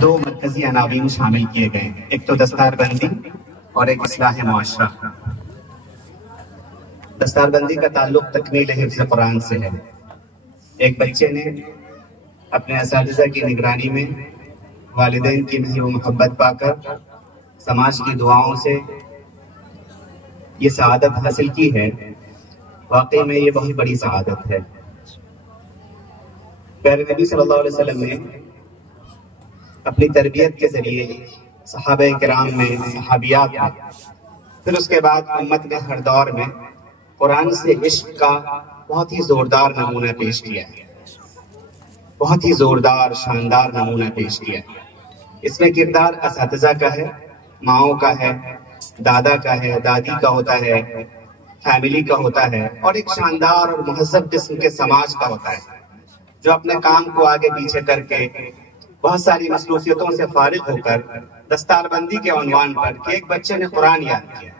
دو مرکزی عناوین شامل کیے گئے ہیں، ایک تو دستار بندی اور ایک اصلاح معاشرہ۔ دستار بندی کا تعلق تکمیل حفظ قرآن سے ہے۔ ایک بچے نے اپنے اساتذہ کی نگرانی میں والدین کی مہر و محبت پا کر سماج کی دعاؤں سے یہ سعادت حاصل کی ہے، واقعی میں یہ بہت بڑی سعادت ہے۔ پیارے نبی صلی اللہ علیہ وسلم نے اپنی تربیت کے ذریعے صحابہ کرام میں، صحابیات میں، پھر اس کے بعد امت کے ہر دور میں قرآن سے عشق کا بہت ہی زوردار نمونہ پیش کیا ہے، بہت ہی زوردار شاندار نمونہ پیش کیا ہے۔ اس میں کردار اساتذہ کا ہے، ماؤں کا ہے، دادا کا ہے، دادی کا ہوتا ہے، فیملی کا ہوتا ہے، اور ایک شاندار اور مہذب قسم کے سماج کا ہوتا ہے جو اپنے کام کو آگے پیچھے کر کے بہت ساری مصروفیتوں سے فارغ ہو کر دستار بندی کے عنوان پر کہ ایک بچے نے قرآن یاد کیا،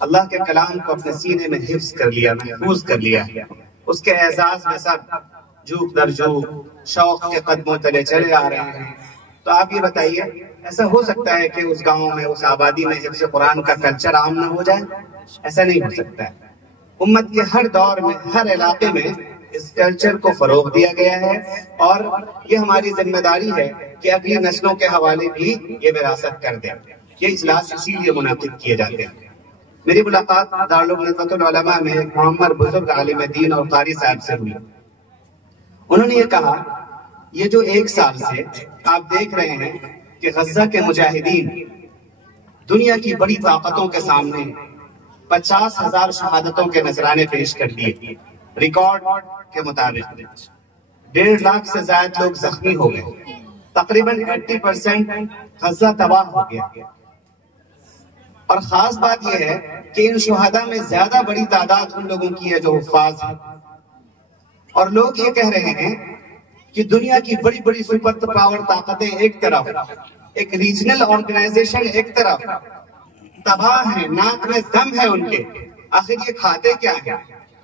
اللہ کے کلام کو اپنے سینے میں حفظ کر لیا، محفوظ کر لیا، اس کے اعزاز میں سب جوک در جوک شوق کے قدموں تلے چلے آ رہے ہیں۔ تو آپ یہ بتائیے، ایسا ہو سکتا ہے کہ اس گاؤں میں، اس آبادی میں حفظ قرآن کا کلچر عام نہ ہو جائے؟ ایسا نہیں ہو سکتا ہے۔ امت کے ہر دور میں، ہر علاقے میں اس کلچر کو فروغ دیا گیا ہے، اور یہ ہماری ذمہ داری ہے کہ اگلی نسلوں کے حوالے بھی یہ وراثت کر دیں۔ یہ اجلاس اسی لیے منعقد کیے جاتے ہیں۔ میری ملاقات دارالعلوم ندوۃ العلماء میں ایک معمر بزرگ عالم دین اور قاری صاحب سے ہوئی۔ انہوں نے یہ کہا، یہ جو 1 سال سے آپ دیکھ رہے ہیں کہ غزہ کے مجاہدین دنیا کی بڑی طاقتوں کے سامنے 50,000 شہادتوں کے نذرانے پیش کر دیے، ریکارڈ کے مطابق 1.5 لاکھ سے زائد لوگ زخمی ہو گئے، تقریباً 80% غزہ تباہ ہو گیا، اور خاص بات یہ ہے کہ ان شہداء میں زیادہ بڑی تعداد ان لوگوں کی ہے جو حفاظ ہیں، اور لوگ یہ کہہ رہے ہیں کہ دنیا کی بڑی بڑی سپر پاور طاقتیں ایک طرف، ایک ریجنل آرگنائزیشن ایک طرف تباہ ہیں، ناک میں دم ہے ان کے، آخر یہ کھاتے کیا ہیں،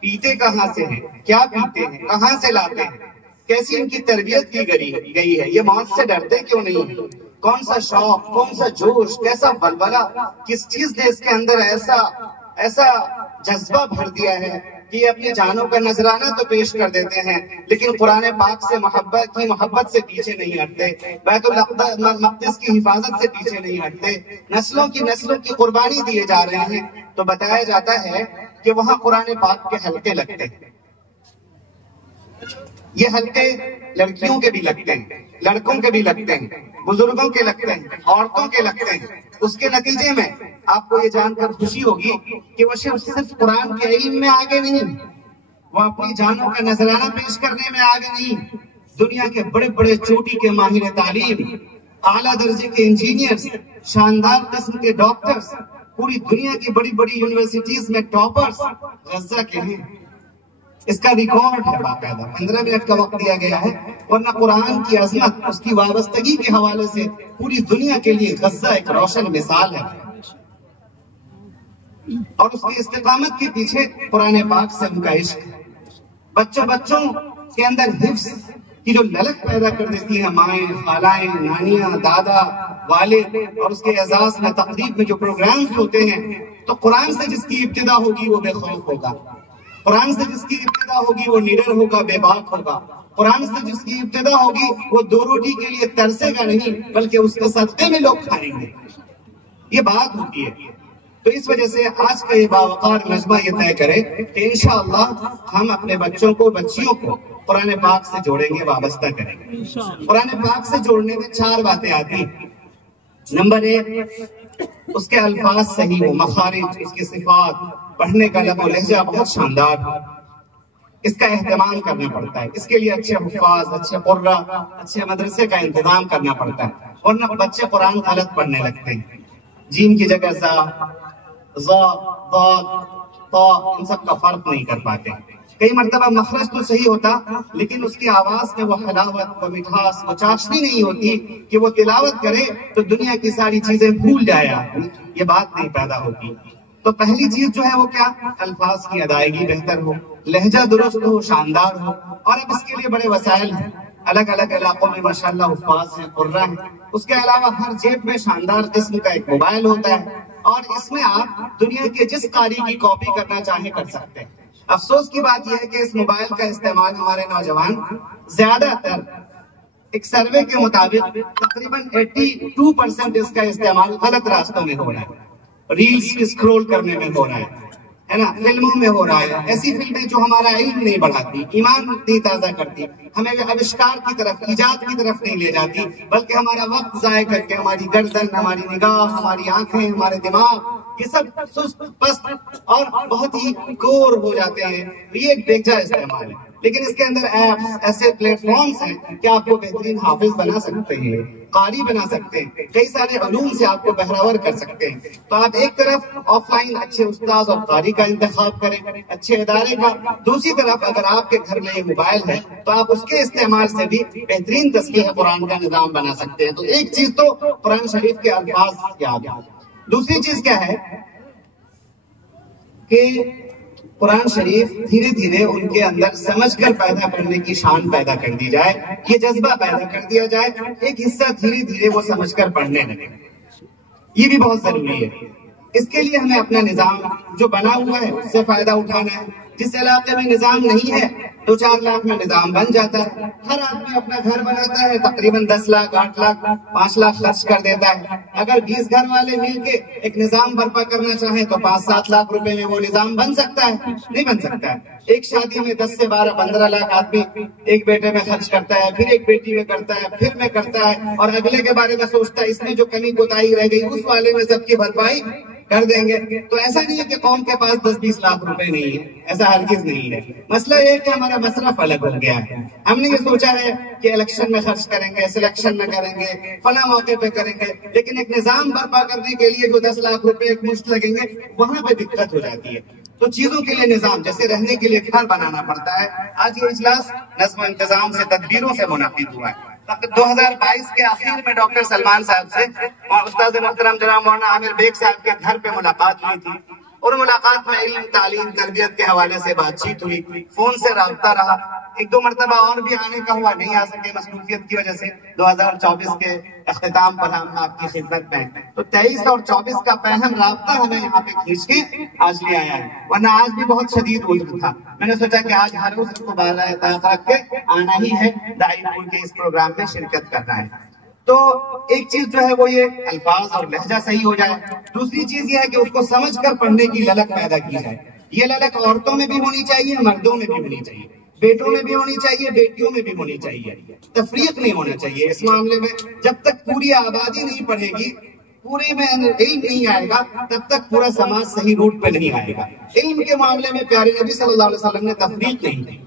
پیتے کہاں سے ہیں، کیا پیتے ہیں، کہاں سے لاتے ہیں، کیسی ان کی تربیت کی گئی ہے، یہ موت سے ڈرتے کیوں نہیں ہیں، کون سا شوق، کون سا جوش، کیسا بلبلہ، کس چیز نے اس کے اندر ایسا جذبہ بھر دیا ہے کہ یہ اپنی جانوں کا نذرانہ تو پیش کر دیتے ہیں لیکن قرآن پاک سے محبت سے پیچھے نہیں ہٹتے، بیت المقدس کی حفاظت سے پیچھے نہیں ہٹتے، نسلوں کی قربانی دیے جا رہے ہیں۔ تو بتایا جاتا ہے کہ وہاں قرآن پاک کے حلقے لگتے ہیں۔ یہ حلقے لڑکیوں کے بھی لگتے ہیں، لڑکوں کے بھی لگتے ہیں، بزرگوں کے لگتے ہیں، عورتوں کے لگتے ہیں۔ اس کے نتیجے میں آپ کو یہ جان کر خوشی ہوگی کہ وہ صرف قرآن کے علم میں آگے نہیں، وہ اپنی جانوں کا نذرانہ پیش کرنے میں آگے نہیں، دنیا کے بڑے بڑے چوٹی کے ماہر تعلیم، اعلیٰ درجے کے انجینئرز، شاندار قسم کے ڈاکٹرز، پوری دنیا کی بڑی بڑی یونیورسٹیز میں ٹاپرز غزہ کے ہیں۔ اس کا ریکارڈ ہے باقاعدہ، 15 منٹ کا وقت دیا گیا ہے، ورنہ قرآن کی عظمت، اس کی وابستگی کے حوالے سے پوری دنیا کے لیے غزہ ایک روشن مثال ہے، اور اس کی استقامت کے پیچھے قرآن پاک سے ان کا عشق ہے۔ بچوں کے اندر حفظ کی جو للک پیدا کر دیتی ہیں مائیں، خالائیں، نانیاں، دادا، والد، اور اس کے اعزاز میں تقریب میں جو پروگرامز ہوتے ہیں، تو قرآن سے جس کی ابتدا ہوگی وہ بے خوف ہوگا، قرآن سے جس کی ابتدا ہوگی وہ نڈر ہوگا، بے باک ہوگا، قرآن سے جس کی ابتدا ہوگی وہ 2 روٹی کے لیے ترسے گا نہیں بلکہ اس کے صدقے میں لوگ کھائیں گے۔ یہ بات ہوتی ہے۔ تو اس وجہ سے آج کا یہ باوقار مجمع یہ طے کرے کہ انشاءاللہ ہم اپنے بچوں کو، بچیوں کو قرآن پاک سے جوڑیں گے، وابستہ کریں گے۔ قرآن پاک سے جوڑنے میں 4 باتیں آتی ہیں۔ نمبر 1، اس کے الفاظ صحیح ہو، مخارج، اس کی صفات، پڑھنے کا لب و لہجہ بہت شاندار ہو، اس کا اہتمام کرنا پڑتا ہے، اس کے لیے اچھے حفاظ، اچھے قرہ، اچھے مدرسے کا انتظام کرنا پڑتا ہے، ورنہ بچے قرآن غلط پڑھنے لگتے ہیں، جیم کی جگہ زا، ضا، ضاد، طا، ان سب کا فرق نہیں کر پاتے۔ کئی مرتبہ مخرج تو صحیح ہوتا لیکن اس کی آواز میں وہ حلاوت، وہ مٹھاس، وہ چاشنی نہیں ہوتی کہ وہ تلاوت کرے تو دنیا کی ساری چیزیں بھول جائے، یہ بات نہیں پیدا ہوتی۔ تو پہلی چیز جو ہے وہ کیا؟ الفاظ کی ادائیگی بہتر ہو، لہجہ درست ہو، شاندار ہو، اور اب اس کے لیے بڑے وسائل ہیں۔ الگ الگ علاقوں میں ماشاءاللہ حفاظ ہیں، قرہ ہیں. اس کے علاوہ ہر جیب میں شاندار قسم کا ایک موبائل ہوتا ہے، اور اس میں آپ دنیا کے جس قاری کی کاپی کرنا چاہیں کر سکتے ہیں. افسوس کی بات یہ ہے کہ اس موبائل کا استعمال ہمارے نوجوان زیادہ تر ایک سروے کے مطابق تقریباً 82% اس کا استعمال غلط راستوں میں ہو رہا ہے. ریلز اسکرول کرنے میں ہو رہا ہے نا، فلموں میں ہو رہا ہے. ایسی فلمیں جو ہمارا علم نہیں بڑھاتی، ایمان نہیں تازہ کرتی، ہمیں آوشکار کی طرف، ایجاد کی طرف نہیں لے جاتی، بلکہ ہمارا وقت ضائع کر کے ہماری گردن، ہماری نگاہ، ہماری آنکھیں، ہمارے دماغ، یہ سب سست پست اور بہت ہی گور ہو جاتے ہیں. یہ ایک بیجا استعمال ہے. لیکن اس کے اندر ایپس، ایسے پلیٹ فارمز ہیں کہ آپ کو بہترین حافظ بنا سکتے ہیں، قاری بنا سکتے ہیں، کئی سارے علوم سے آپ کو بہراور کر سکتے ہیں. تو آپ ایک طرف آف لائن اچھے استاذ اور قاری کا انتخاب کریں، اچھے ادارے کا. دوسری طرف اگر آپ کے گھر میں یہ موبائل ہے تو آپ اس کے استعمال سے بھی بہترین تذکیہ قرآن کا نظام بنا سکتے ہیں. تو ایک چیز تو قرآن شریف کے الفاظ یاد ہیں. دوسری چیز کیا ہے کہ قرآن شریف دھیرے دھیرے ان کے اندر سمجھ کر پیدا کرنے کی شان پیدا کر دی جائے، یہ جذبہ پیدا کر دیا جائے، ایک حصہ دھیرے دھیرے وہ سمجھ کر پڑھنے لگے. یہ بھی بہت ضروری ہے. اس کے لیے ہمیں اپنا نظام جو بنا ہوا ہے اس سے فائدہ اٹھانا ہے. جس علاقے میں نظام نہیں ہے 2-4 لاکھ میں نظام بن جاتا ہے. ہر آدمی اپنا گھر بناتا ہے، تقریباً 10 لاکھ 8 لاکھ 5 لاکھ خرچ کر دیتا ہے. اگر 20 گھر والے مل کے ایک نظام برپا کرنا چاہیں تو 5-7 لاکھ روپے میں وہ نظام بن سکتا ہے؟ نہیں بن سکتا ہے. ایک شادی میں 10 سے 12-15 لاکھ آدمی ایک بیٹے میں خرچ کرتا ہے، پھر ایک بیٹی میں کرتا ہے، پھر میں کرتا ہے، اور اگلے کے بارے میں سوچتا ہے اس میں جو کمی کوتاہی رہ گئی اس والے میں سب کی بھرپائی کر دیں گے. تو ایسا نہیں ہے کہ قوم کے پاس 10-20 لاکھ روپے نہیں ہے، ایسا ہرگز نہیں ہے. مسئلہ یہ ہے کہ ہمارا مصرف الگ ہو گیا ہے. ہم نے یہ سوچا ہے کہ الیکشن میں خرچ کریں گے، سلیکشن میں کریں گے، فلاں موقع پہ کریں گے، لیکن ایک نظام برپا کرنے کے لیے جو 10 لاکھ روپے ایک مشت لگیں گے وہاں پہ دقت ہو جاتی ہے. تو چیزوں کے لیے نظام، جیسے رہنے کے لیے گھر بنانا پڑتا ہے. آج یہ اجلاس نظم و انتظام سے، تدبیروں سے منعقد ہوا ہے. 2022 کے آخر میں ڈاکٹر سلمان صاحب سے استاد محترم جناب مولانا عامر بیگ صاحب کے گھر پہ ملاقات ہوئی تھی، اور ملاقات میں علم، تعلیم، تربیت کے حوالے سے بات چیت ہوئی. فون سے رابطہ رہا. 1-2 مرتبہ اور بھی آنے کا ہوا، نہیں آ سکے مصروفیت کی وجہ سے. 2024 کے اختتام پر ہم آپ کی خدمت میں ہیں. تو 23 اور 24 کا پہم رابطہ ہمیں یہاں پہ کھینچ کے آج لے آیا ہے، ورنہ آج بھی بہت شدید عذر تھا. میں نے سوچا کہ آج ہر عذر کو بالائے طاقت رکھ کے آنا ہی ہے، داعی پور کے اس پروگرام میں شرکت کرنا ہے. تو ایک چیز جو ہے وہ یہ الفاظ اور لہجہ صحیح ہو جائے. دوسری چیز یہ ہے کہ اس کو سمجھ کر پڑھنے کی للک پیدا کی جائے. یہ للک عورتوں میں بھی ہونی چاہیے، مردوں میں بھی ہونی چاہیے، بیٹوں میں بھی ہونی چاہیے، بیٹیوں میں بھی ہونی چاہیے. تفریق نہیں ہونا چاہیے اس معاملے میں. جب تک پوری آبادی نہیں پڑھے گی، پورے میں علم نہیں آئے گا، تب تک پورا سماج صحیح روٹ پہ نہیں آئے گا. علم کے معاملے میں پیارے نبی صلی اللہ علیہ وسلم نے تفریق نہیں کی.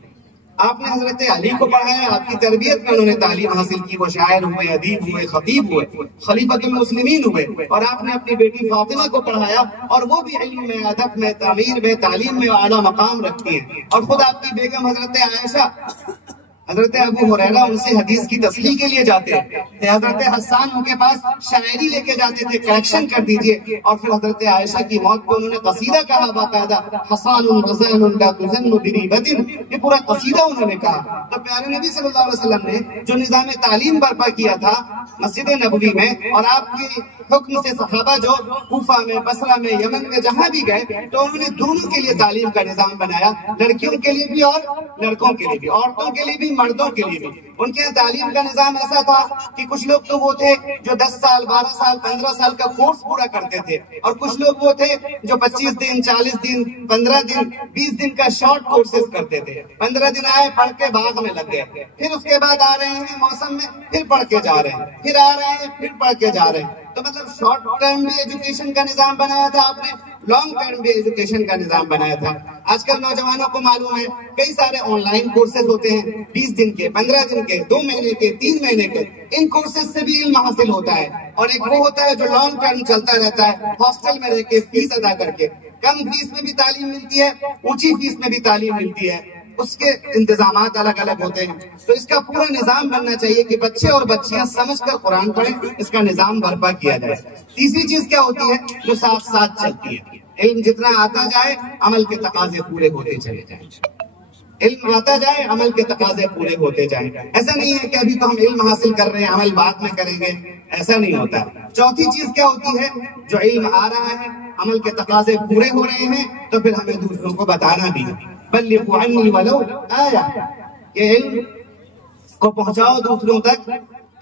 آپ نے حضرت علی کو پڑھایا، آپ کی تربیت میں انہوں نے تعلیم حاصل کی، وہ شاعر ہوئے، ادیب ہوئے، خطیب ہوئے، خلیفۃ المسلمین ہوئے. اور آپ نے اپنی بیٹی فاطمہ کو پڑھایا، اور وہ بھی علم میں، ادب میں، تعمیر میں، تعلیم میں اعلیٰ مقام رکھتی ہیں. اور خود آپ کی بیگم حضرت عائشہ، حضرت ابو ہریرہ ان سے حدیث کی تصحیح کے لیے جاتے ہیں. حضرت حسان ان کے پاس شاعری لے کے جاتے تھے، کریکشن کر دیجئے. اور پھر حضرت عائشہ کی موت کو انہوں نے قصیدہ کہا باقاعدہ، حسان غزان لا تزن بریبۃ، یہ پورا قصیدہ انہوں نے کہا. تو پیارے نبی صلی اللہ علیہ وسلم نے جو نظام تعلیم برپا کیا تھا مسجد نبوی میں، اور آپ کے حکم سے صحابہ جو کوفہ میں، بصرہ میں، یمن میں جہاں بھی گئے تو انہوں نے دونوں کے لیے تعلیم کا نظام بنایا، لڑکیوں کے لیے بھی اور لڑکوں کے لیے بھی، عورتوں کے لیے بھی، مردوں کے لیے بھی. ان کے تعلیم کا نظام ایسا تھا کہ کچھ لوگ تو وہ تھے جو 10 سال 12 سال 15 سال کا کورس پورا کرتے تھے، اور کچھ لوگ وہ تھے جو 25 دن 40 دن 15 دن 20 دن کا شارٹ کورسز کرتے تھے. 15 دن آئے، پڑھ کے باغ میں لگ گئے، پھر اس کے بعد آ رہے ہیں موسم میں، پھر پڑھ کے جا رہے ہیں، پھر آ رہے ہیں، پھر پڑھ کے جا رہے ہیں. تو مطلب شارٹ ٹرم بھی ایجوکیشن کا نظام بنایا تھا آپ نے، لانگ ٹرم بھی ایجوکیشن کا نظام بنایا تھا. آج کل نوجوانوں کو معلوم ہے کئی سارے آن لائن کورسز ہوتے ہیں، 20 دن کے، 15 دن کے، 2 مہینے کے، 3 مہینے کے. ان کورسز سے بھی علم حاصل ہوتا ہے. اور ایک وہ ہوتا ہے جو لانگ ٹرم چلتا رہتا ہے، ہاسٹل میں رہ کے فیس ادا کر کے. کم فیس میں بھی تعلیم ملتی ہے، اونچی فیس میں بھی تعلیم ملتی ہے، اس کے انتظامات الگ الگ ہوتے ہیں. تو اس کا پورا نظام بننا چاہیے کہ بچے اور بچیاں سمجھ کر قرآن پڑھیں، اس کا نظام برپا کیا جائے. تیسری چیز کیا ہوتی ہے جو ساتھ ساتھ چلتی ہے، علم جتنا آتا جائے عمل کے تقاضے پورے ہوتے چلے جائیں. علم آتا جائے، عمل کے تقاضے پورے ہوتے جائیں. ایسا نہیں ہے کہ ابھی تو ہم علم حاصل کر رہے ہیں، عمل بعد میں کریں گے، ایسا نہیں ہوتا. چوتھی چیز کیا ہوتی ہے؟ جو علم آ رہا ہے، عمل کے تقاضے پورے ہو رہے ہیں، تو پھر ہمیں دوسروں کو بتانا بھی ہے. بلغوا عنی ولو آیہ، یہ علم کو پہنچاؤ دوسروں تک.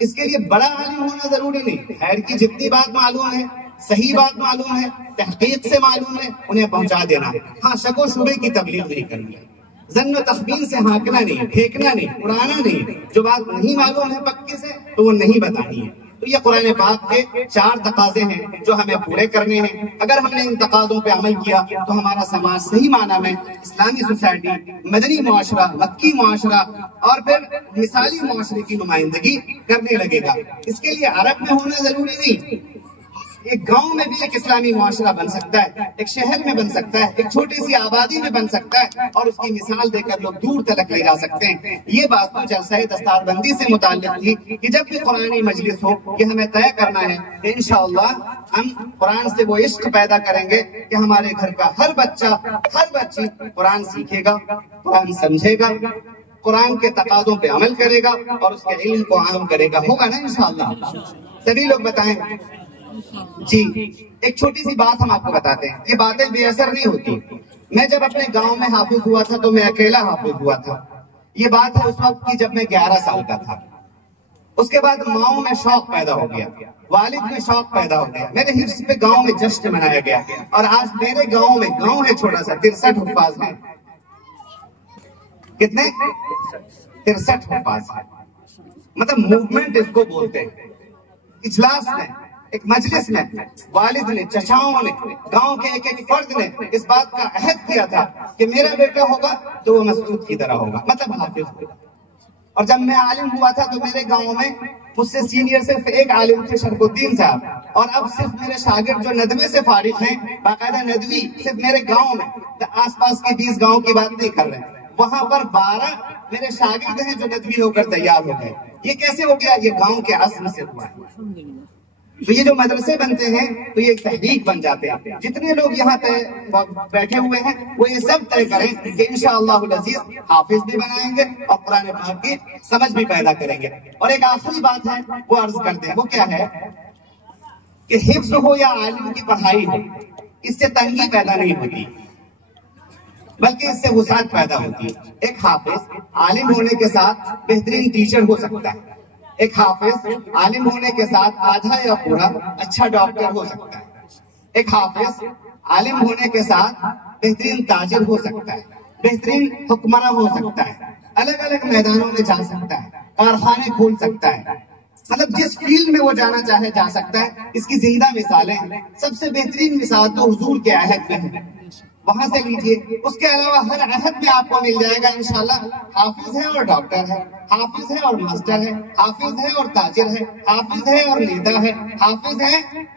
اس کے لیے بڑا عالم ہونا ضروری نہیں، خیر کی جتنی بات معلوم ہے، صحیح بات معلوم ہے، تحقیق سے معلوم ہے، انہیں پہنچا دینا. ہاں، شک و شبے کی تبلیغ نہیں کرنی ہے، ظن و تخمین سے ہانکنا نہیں، پھینکنا نہیں، اڑانا نہیں. جو بات نہیں معلوم ہے پکے سے تو وہ نہیں بتانی ہے. تو یہ قرآن پاک کے 4 تقاضے ہیں جو ہمیں پورے کرنے ہیں. اگر ہم نے ان تقاضوں پہ عمل کیا تو ہمارا سماج صحیح معنی میں اسلامی سوسائٹی، مدنی معاشرہ، مکی معاشرہ اور پھر مثالی معاشرے کی نمائندگی کرنے لگے گا. اس کے لیے عرب میں ہونا ضروری نہیں، ایک گاؤں میں بھی ایک اسلامی معاشرہ بن سکتا ہے، ایک شہر میں بن سکتا ہے، ایک چھوٹی سی آبادی میں بن سکتا ہے، اور اس کی مثال دے کر لوگ دور تلک لے جا سکتے ہیں. یہ بات تو جلسہ دستار بندی سے متعلق تھی کہ جب بھی قرآنی مجلس ہو، یہ ہمیں طے کرنا ہے کہ انشاءاللہ ہم قرآن سے وہ عشق پیدا کریں گے کہ ہمارے گھر کا ہر بچہ، ہر بچی قرآن سیکھے گا، قرآن سمجھے گا، قرآن کے تقاضوں پہ عمل کرے گا اور اس کے علم کو عام کرے گا. ہوگا نا انشاءاللہ؟ سبھی لوگ بتائیں. جی، ایک چھوٹی سی بات ہم آپ کو بتاتے ہیں، یہ باتیں بے اثر نہیں ہوتی. میں جب اپنے گاؤں میں حافظ ہوا تھا تو میں اکیلا حافظ ہوا تھا. یہ بات ہے اس وقت کی جب میں 11 سال کا تھا. اس کے بعد ماؤں میں شوق پیدا ہو گیا، والد میں شوق پیدا ہو گیا، میرے حفظ پہ گاؤں میں جشن منایا گیا. اور آج میرے گاؤں میں، گاؤں ہے چھوٹا سا، 63 حفاظ ہیں. کتنے؟ 63 حفاظ ہیں. مطلب موومنٹ اس کو بولتے ہیں. اجلاس میں، ایک مجلس میں والد نے، چچاؤں نے، گاؤں کے ایک ایک فرد نے اس بات کا عہد کیا تھا کہ میرا بیٹا ہوگا تو وہ مسعود کی طرح ہوگا، مطلب حافظ ہوگا. اور جب میں عالم ہوا تھا تو میرے گاؤں میں مجھ سے سینئر صرف ایک عالم تھے، شرف الدین صاحب. اور اب صرف میرے شاگرد جو ندوے سے فارغ ہیں، باقاعدہ ندوی صرف میرے گاؤں میں، آس پاس کے 20 گاؤں کی بات نہیں کر رہے ہیں، وہاں پر 12 میرے شاگرد ہیں جو ندوی ہو کر تیار ہو گئے. یہ کیسے ہو گیا؟ یہ گاؤں کے عزم سے ہوا ہے. تو یہ جو مدرسے بنتے ہیں تو یہ ایک تحریک بن جاتے ہیں. جتنے لوگ یہاں بیٹھے ہوئے ہیں وہ یہ سب طے کریں کہ انشاءاللہ العزیز حافظ بھی بنائیں گے اور قرآن پاک کی سمجھ بھی پیدا کریں گے. اور ایک آخری بات ہے وہ عرض کرتے ہیں، وہ کیا ہے کہ حفظ ہو یا عالم کی پڑھائی ہو، اس سے تنگی پیدا نہیں ہوتی بلکہ اس سے وسعت پیدا ہوتی ہے. ایک حافظ عالم ہونے کے ساتھ بہترین ٹیچر ہو سکتا ہے. ایک حافظ عالم ہونے کے ساتھ آدھا یا پورا اچھا ڈاکٹر ہو سکتا ہے. ایک حافظ عالم ہونے کے ساتھ بہترین تاجر ہو سکتا ہے، بہترین حکمراں ہو سکتا ہے، الگ الگ میدانوں میں جا سکتا ہے، کارخانے کھول سکتا ہے. مطلب جس فیلڈ میں وہ جانا چاہے جا سکتا ہے. اس کی زندہ مثالیں ہیں. سب سے بہترین مثال تو حضور کے عہد میں ہے، وہاں سے لیجئے. اس کے علاوہ ہر عہد میں آپ کو مل جائے گا انشاءاللہ. حافظ ہے اور ڈاکٹر ہے، حافظ ہے اور ماسٹر ہے، حافظ ہے اور تاجر ہے، حافظ ہے اور نیتا ہے، حافظ ہے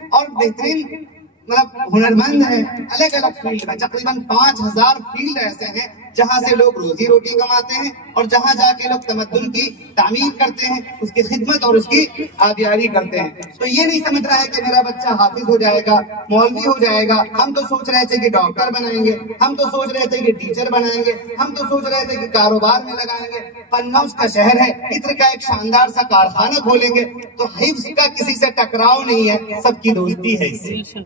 اور بہترین مطلب ہنرمند ہے. الگ الگ فیلڈ میں تقریباً 5000 فیلڈ ایسے ہیں جہاں سے لوگ روزی روٹی کماتے ہیں اور جہاں جا کے لوگ تمدن کی تعمیر کرتے ہیں، اس کی خدمت اور اس کی آبیاری کرتے ہیں. تو یہ نہیں سمجھ رہا ہے کہ میرا بچہ حافظ ہو جائے گا، مولوی ہو جائے گا. ہم تو سوچ رہے تھے کہ ڈاکٹر بنائیں گے، ہم تو سوچ رہے تھے کہ ٹیچر بنائیں گے، ہم تو سوچ رہے تھے کہ کاروبار میں لگائیں گے. قنوج کا شہر ہے، عطر کا ایک شاندار سا کارخانہ کھولیں گے. تو حفظ کا کسی سے ٹکراؤ نہیں ہے، سب کی دوستی ہے. اس سے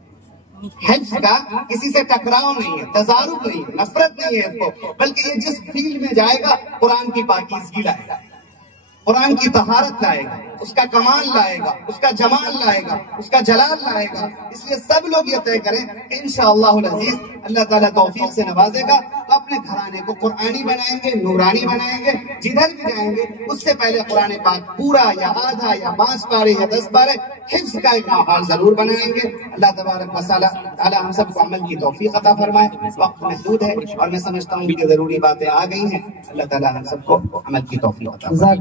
حفظ کا کسی سے ٹکراؤ نہیں ہے، تضارب نہیں ہے، نفرت نہیں ہے اس کو، بلکہ یہ جس فیلڈ میں جائے گا قرآن کی پاکیزگی لائے گا، قرآن کی طہارت لائے گا، اس کا کمال لائے گا، اس کا جمال لائے گا، اس کا جلال لائے گا. اس لیے سب لوگ یہ طے کریں کہ انشاءاللہ العزیز اللہ تعالیٰ توفیق سے نوازے گا تو اپنے گھرانے کو قرآنی بنائیں گے، نورانی بنائیں گے. جدھر بھی جائیں گے اس سے پہلے قرآن پاک پورا یا آدھا یا 5 پارے یا 10 پارے حفظ کا ایک ماحول ضرور بنائیں گے. اللہ تبارک و تعالیٰ ہم سب کو عمل کی توفیق عطا فرمائے. وقت محدود ہے اور میں سمجھتا ہوں کہ ضروری باتیں آ گئی ہیں. اللہ تعالیٰ ہم سب کو عمل کی توفیق عطا فرمائے.